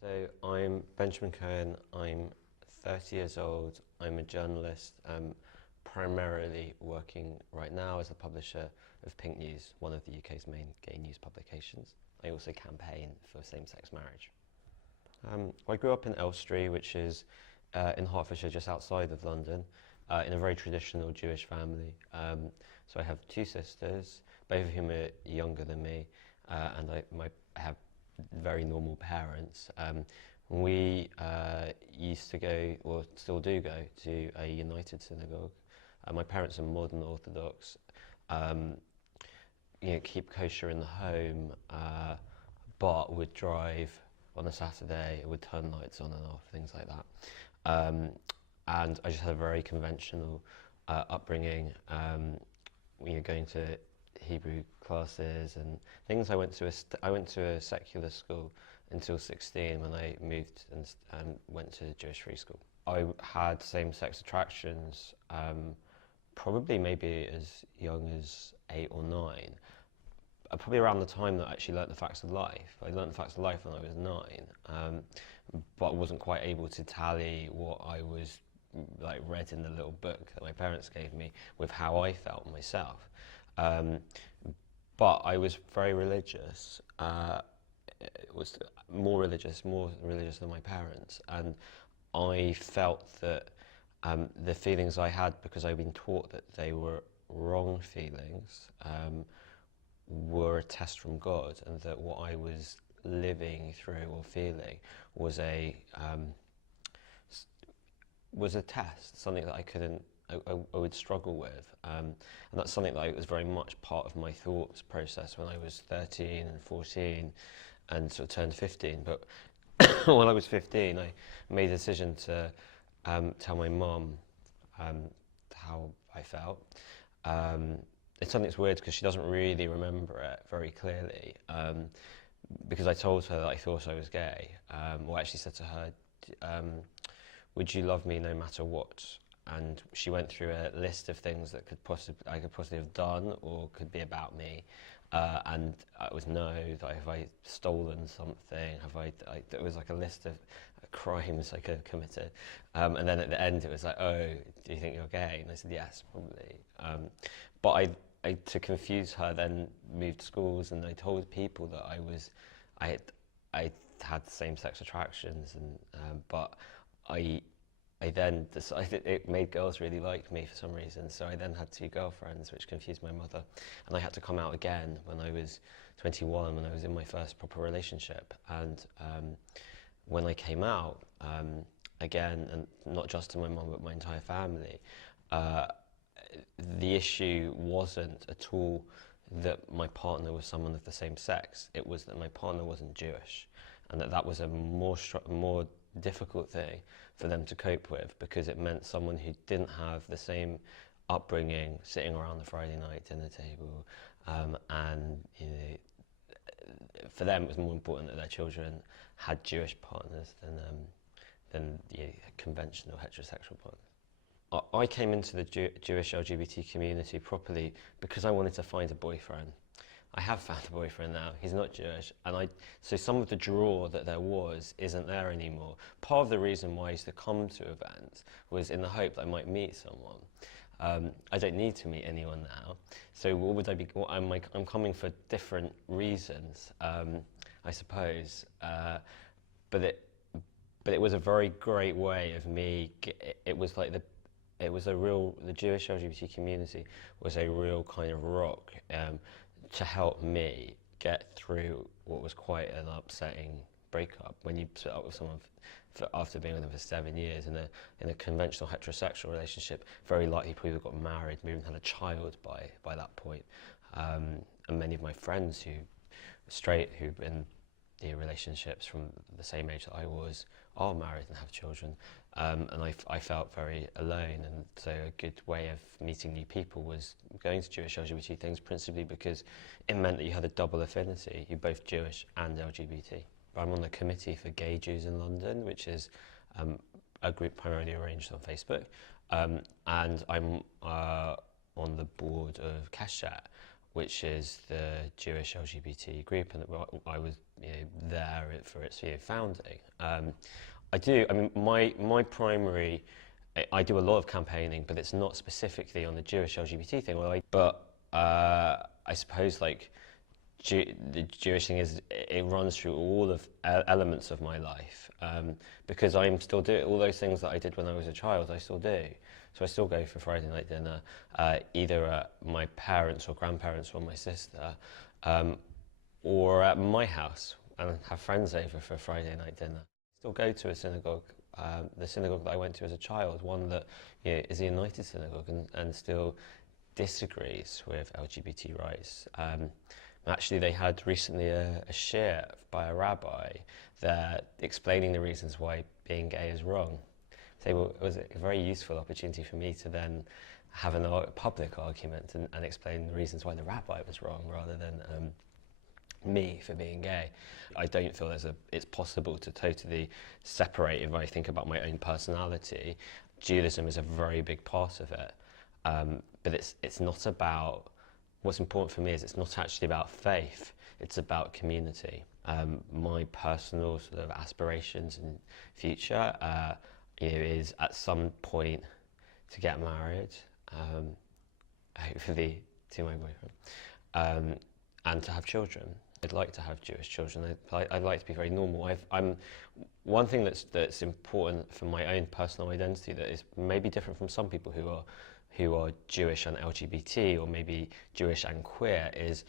So I'm Benjamin Cohen, I'm 30 years old, I'm a journalist, primarily working right now as a publisher of Pink News, one of the UK's main gay news publications. I also campaign for same-sex marriage. I grew up in Elstree, which is in Hertfordshire, just outside of London, in a very traditional Jewish family. So I have two sisters, both of whom are younger than me, and I have very normal parents. We used to go, or still do go, to a United synagogue. My parents are modern Orthodox, keep kosher in the home, but would drive on a Saturday, would turn lights on and off, things like that. And I just had a very conventional upbringing, going to Hebrew classes and things. I went to a secular school until 16 when I moved and went to Jewish free school. I had same-sex attractions probably maybe as young as 8 or 9. Probably around the time that I actually learnt the facts of life. I learnt the facts of life when I was 9, but I wasn't quite able to tally what I was read in the little book that my parents gave me with how I felt myself. But I was very religious. It was more religious than my parents, and I felt that the feelings I had, because I'd been taught that they were wrong feelings, were a test from God, and that what I was living through or feeling was a test, something that I would struggle with, and that's something that was very much part of my thoughts process when I was 13 and 14 and sort of turned 15. But when I was 15, I made a decision to tell my mum how I felt. It's something that's weird because she doesn't really remember it very clearly, because I told her that I thought I was gay. Or I actually said to her, would you love me no matter what? And she went through a list of things that I could possibly have done or could be about me, and it was no. Have I stolen something? It was like a list of crimes I could have committed, and then at the end it was like, oh, do you think you're gay? And I said yes, probably. But I to confuse her, then moved schools, and I told people that I had same-sex attractions, and but I then decided it made girls really like me for some reason, so I then had 2 girlfriends, which confused my mother, and I had to come out again when I was 21, when I was in my first proper relationship. And when I came out, again, and not just to my mum but my entire family, the core wasn't at all that my partner was someone of the same sex. It was that my partner wasn't Jewish, and that was a more difficult thing for them to cope with, because it meant someone who didn't have the same upbringing, sitting around the Friday night dinner table, and for them it was more important that their children had Jewish partners than the conventional heterosexual partners. I came into the Jewish LGBT community properly because I wanted to find a boyfriend. I have found a boyfriend now. He's not Jewish, and so some of the draw that there was isn't there anymore. Part of the reason why I used to come to events was in the hope that I might meet someone. I don't need to meet anyone now, so what would I be? I'm coming for different reasons, I suppose. But it was a very great way of me. It was like the Jewish LGBT community was a real kind of rock to help me get through what was quite an upsetting breakup. When you split up with someone after being with them for 7 years in a conventional heterosexual relationship, very likely people got married, maybe even had a child by that point. And many of my friends who were straight, who've been in relationships from the same age that I was, are married and have children. And I felt very alone, and so a good way of meeting new people was going to Jewish LGBT things, principally because it meant that you had a double affinity. You're both Jewish and LGBT. I'm on the committee for Gay Jews in London, which is a group primarily arranged on Facebook, and I'm on the board of Keshet, which is the Jewish LGBT group, and I was there for its founding. I do. I mean, my primary. I do a lot of campaigning, but it's not specifically on the Jewish LGBT thing. I suppose like the Jewish thing is it runs through all of elements of my life, because I'm still doing all those things that I did when I was a child. I still do. So I still go for Friday night dinner, either at my parents' or grandparents' or my sister, or at my house, and have friends over for Friday night dinner. Still go to a synagogue, the synagogue that I went to as a child, one that is a United Synagogue and still disagrees with LGBT rights. Actually, they had recently a shir by a rabbi there explaining the reasons why being gay is wrong. So it was a very useful opportunity for me to then have a public argument and explain the reasons why the rabbi was wrong rather than me for being gay. I don't feel it's possible to totally separate. If I think about my own personality, Judaism is a very big part of it, but it's not about. What's important for me is it's not actually about faith, it's about community. My personal sort of aspirations in future is at some point to get married, hopefully to my boyfriend, and to have children. I'd like to have Jewish children. I'd like to be very normal. One thing that's important for my own personal identity that is maybe different from some people who are Jewish and LGBT, or maybe Jewish and queer, is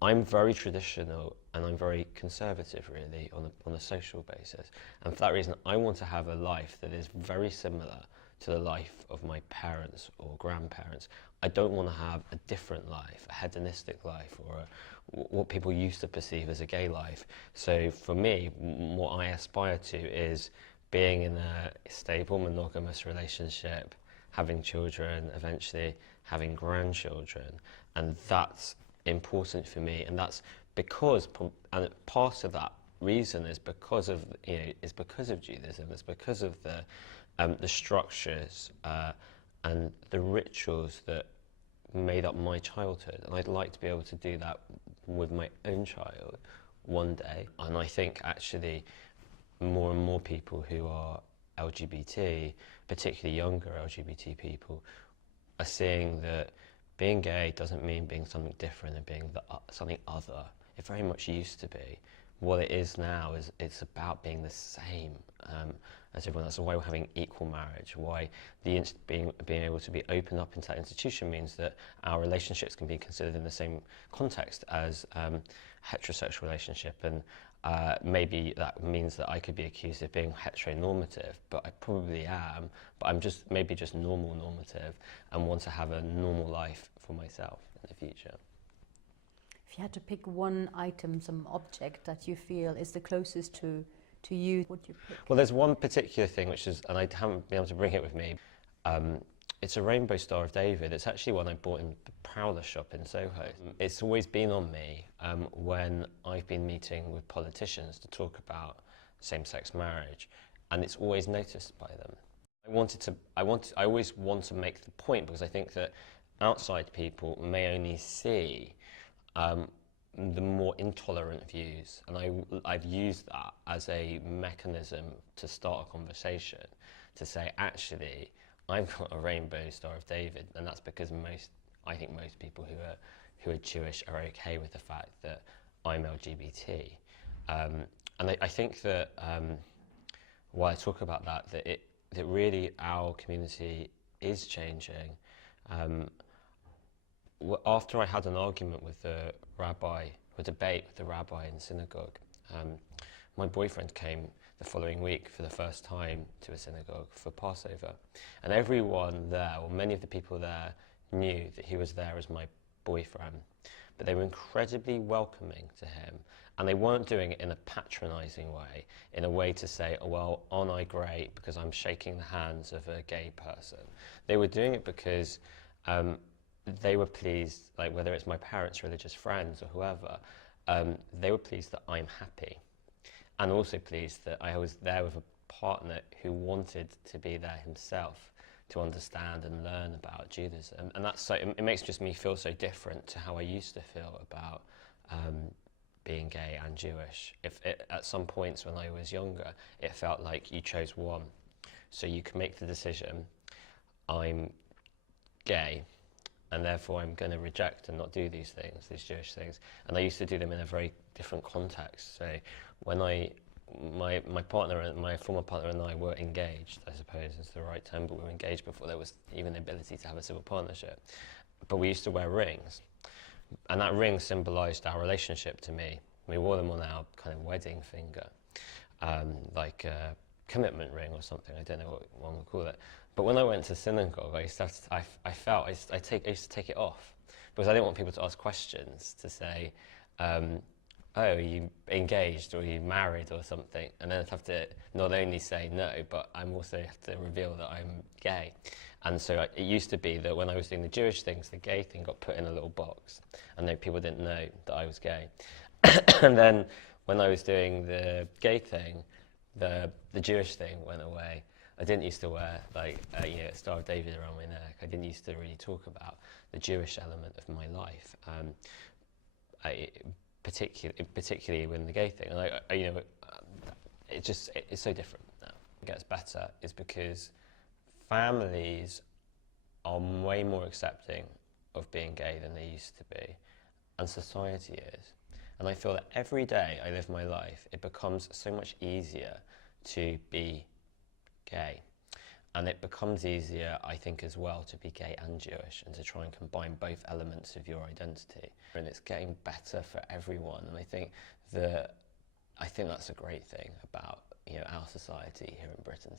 I'm very traditional and I'm very conservative, really, on a social basis. And for that reason, I want to have a life that is very similar to the life of my parents or grandparents. I don't want to have a different life, a hedonistic life, or what people used to perceive as a gay life. So for me, what I aspire to is being in a stable, monogamous relationship, having children, eventually having grandchildren, and that's important for me. And that's because, and part of that reason is because of Judaism. It's because of the structures and the rituals that made up my childhood, and I'd like to be able to do that with my own child one day. And I think actually more and more people who are LGBT, particularly younger LGBT people, are seeing that being gay doesn't mean being something different and being something other. It very much used to be. What it is now is it's about being the same as everyone else. Why we're having equal marriage, why being able to be open up into that institution means that our relationships can be considered in the same context as heterosexual relationship, and maybe that means that I could be accused of being heteronormative, but I probably am, but I'm just maybe just normative and want to have a normal life for myself in the future. If you had to pick one item, some object that you feel is the closest to you, what would you pick? Well, there's one particular thing which is, and I haven't been able to bring it with me, it's a Rainbow Star of David. It's actually one I bought in the Prowler shop in Soho. It's always been on me when I've been meeting with politicians to talk about same-sex marriage, and it's always noticed by them. I always want to make the point, because I think that outside people may only see the more intolerant views, and I've used that as a mechanism to start a conversation, to say, actually, I've got a Rainbow Star of David, and that's because I think most people who are Jewish are okay with the fact that I'm LGBT. And I think that while I talk about that really our community is changing. After I had an argument with the rabbi, a debate with the rabbi in synagogue, my boyfriend came the following week for the first time to a synagogue for Passover. And everyone there, or many of the people there, knew that he was there as my boyfriend. But they were incredibly welcoming to him. And they weren't doing it in a patronising way, in a way to say, oh, well, aren't I great because I'm shaking the hands of a gay person. They were doing it because they were pleased, like whether it's my parents' religious friends or whoever, they were pleased that I'm happy. And also pleased that I was there with a partner who wanted to be there himself, to understand and learn about Judaism. And that's so, it makes just me feel so different to how I used to feel about being gay and Jewish. At some points when I was younger, it felt like you chose one. So you can make the decision, I'm gay, and therefore I'm going to reject and not do these things, these Jewish things. And I used to do them in a very different context. So when my partner, my former partner and I were engaged, I suppose is the right term, but we were engaged before there was even the ability to have a civil partnership. But we used to wear rings, and that ring symbolised our relationship to me. We wore them on our kind of wedding finger, like a commitment ring or something. I don't know what one would call it. But when I went to synagogue, I used to take it off because I didn't want people to ask questions to say, oh, are you engaged or are you married or something? And then I'd have to not only say no, but I'm also have to reveal that I'm gay. And so it used to be that when I was doing the Jewish things, the gay thing got put in a little box, and then people didn't know that I was gay. And then when I was doing the gay thing, the Jewish thing went away. I didn't used to wear like a Star of David around my neck. I didn't used to really talk about the Jewish element of my life, particularly when the gay thing. And it's so different now. It gets better is because families are way more accepting of being gay than they used to be, and society is. And I feel that every day I live my life, it becomes so much easier to be gay. And it becomes easier, I think, as well, to be gay and Jewish and to try and combine both elements of your identity. And it's getting better for everyone. And I think that's a great thing about our society here in Britain.